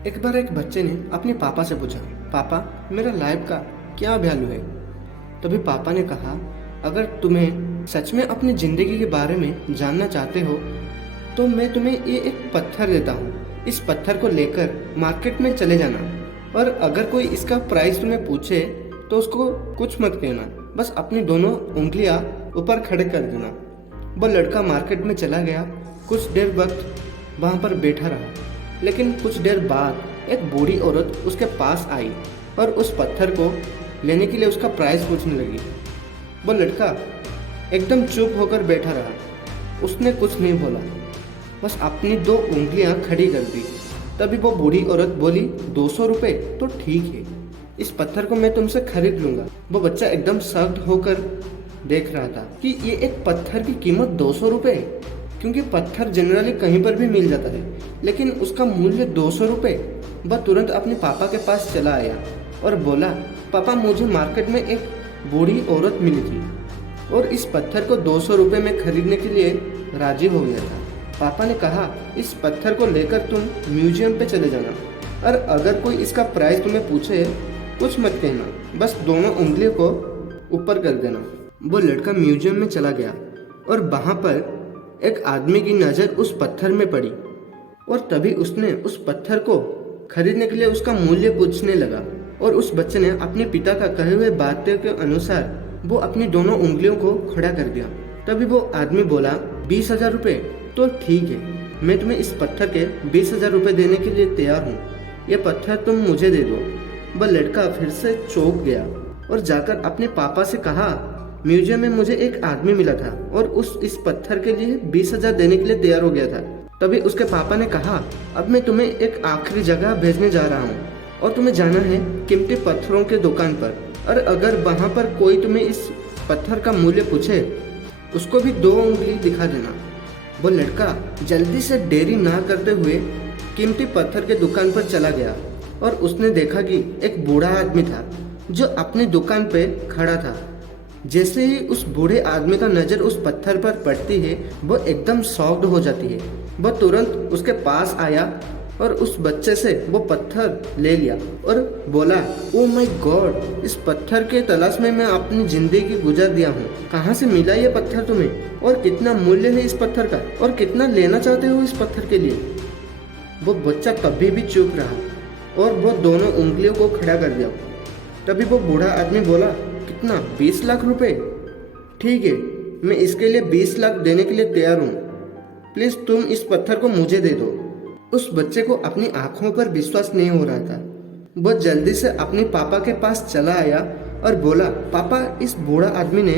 एक बार एक बच्चे ने अपने पापा से पूछा, पापा मेरा लाइफ का क्या वैल्यू है। तभी पापा ने कहा, अगर तुम्हें सच में अपनी ज़िंदगी के बारे में जानना चाहते हो तो मैं तुम्हें ये एक पत्थर देता हूँ। इस पत्थर को लेकर मार्केट में चले जाना और अगर कोई इसका प्राइस तुम्हें पूछे तो उसको कुछ मत कहना, बस अपनी दोनों उंगलियां ऊपर खड़े कर देना। वो लड़का मार्केट में चला गया। कुछ देर वक्त वहाँ पर बैठा रहा, लेकिन कुछ देर बाद एक बूढ़ी औरत उसके पास आई और उस पत्थर को लेने के लिए उसका प्राइस पूछने लगी। वो लड़का एकदम चुप होकर बैठा रहा, उसने कुछ नहीं बोला, बस अपनी दो उंगलियां खड़ी कर दी। तभी वो बूढ़ी औरत बोली, 200 रुपये तो ठीक है, इस पत्थर को मैं तुमसे खरीद लूँगा। वो बच्चा एकदम सख्त होकर देख रहा था कि ये एक पत्थर की कीमत 200 रुपये, क्योंकि पत्थर जनरली कहीं पर भी मिल जाता है, लेकिन उसका मूल्य 200 रुपये। वह तुरंत अपने पापा के पास चला आया और बोला, पापा मुझे मार्केट में एक बूढ़ी औरत मिली थी और इस पत्थर को 200 रुपये में खरीदने के लिए राजी हो गया था। पापा ने कहा, इस पत्थर को लेकर तुम म्यूजियम पे चले जाना और अगर कोई इसका प्राइस तुम्हें पूछे कुछ मत कहना, बस दोनों उंगलियों को ऊपर कर देना। वो लड़का म्यूजियम में चला गया और वहाँ पर एक आदमी की नज़र उस पत्थर में पड़ी और तभी उसने उस पत्थर को खरीदने के लिए उसका मूल्य पूछने लगा। और उस बच्चे ने अपने पिता का कहे हुए बातों के अनुसार वो अपनी दोनों उंगलियों को खड़ा कर दिया। तभी वो आदमी बोला, 20,000 रुपये तो ठीक है, मैं तुम्हें इस पत्थर के 20,000 रुपये देने के लिए तैयार हूँ, ये पत्थर तुम मुझे दे दो। वह लड़का फिर से चौंक गया और जाकर अपने पापा से कहा, म्यूजियम में मुझे एक आदमी मिला था और इस पत्थर के लिए 20,000 देने के लिए तैयार हो गया था। तभी उसके पापा ने कहा, अब मैं तुम्हें एक आखिरी जगह भेजने जा रहा हूँ और तुम्हें जाना है कीमती पत्थरों के दुकान पर, और अगर वहाँ पर कोई तुम्हें इस पत्थर का मूल्य पूछे उसको भी 2 उंगली दिखा देना। वो लड़का जल्दी से देरी ना करते हुए कीमती पत्थर के दुकान पर चला गया और उसने देखा कि एक बूढ़ा आदमी था जो अपनी दुकान पे खड़ा था। जैसे ही उस बूढ़े आदमी का नज़र उस पत्थर पर पड़ती है वो एकदम शॉक्ड हो जाती है। वह तुरंत उसके पास आया और उस बच्चे से वो पत्थर ले लिया और बोला, ओ माय गॉड, इस पत्थर के तलाश में मैं अपनी जिंदगी गुजार दिया हूँ। कहाँ से मिला ये पत्थर तुम्हें और कितना मूल्य है इस पत्थर का और कितना लेना चाहते हो इस पत्थर के लिए। वो बच्चा कभी भी चुप रहा और वो दोनों उंगलियों को खड़ा कर दिया। तभी वो बूढ़ा आदमी बोला, कितना, 20 लाख रुपए? ठीक है, मैं इसके लिए 20 लाख देने के लिए तैयार हूँ, प्लीज़ तुम इस पत्थर को मुझे दे दो। उस बच्चे को अपनी आंखों पर विश्वास नहीं हो रहा था। वह जल्दी से अपने पापा के पास चला आया और बोला, पापा इस बूढ़ा आदमी ने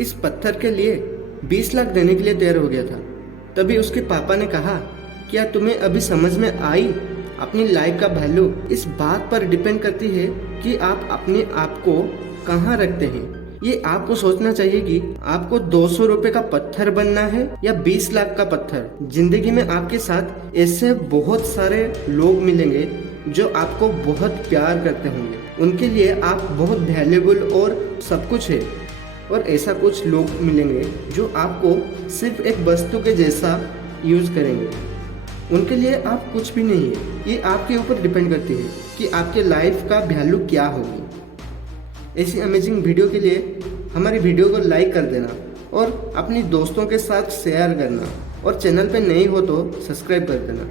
इस पत्थर के लिए 20 लाख देने के लिए तैयार हो गया था। तभी उसके पापा ने कहा, क्या तुम्हें अभी समझ में आई? अपनी लाइफ का वैल्यू इस बात पर डिपेंड करती है कि आप अपने आप को कहाँ रखते हैं। ये आपको सोचना चाहिए कि आपको 200 रुपये का पत्थर बनना है या 20 लाख का पत्थर। जिंदगी में आपके साथ ऐसे बहुत सारे लोग मिलेंगे जो आपको बहुत प्यार करते होंगे, उनके लिए आप बहुत वैल्यूएबल और सब कुछ है, और ऐसा कुछ लोग मिलेंगे जो आपको सिर्फ एक वस्तु के जैसा यूज करेंगे, उनके लिए आप कुछ भी नहीं है। ये आपके ऊपर डिपेंड करती है कि आपके लाइफ का वैल्यू क्या होगी। ऐसी अमेजिंग वीडियो के लिए हमारी वीडियो को लाइक कर देना और अपनी दोस्तों के साथ शेयर करना, और चैनल पे नए हो तो सब्सक्राइब कर देना।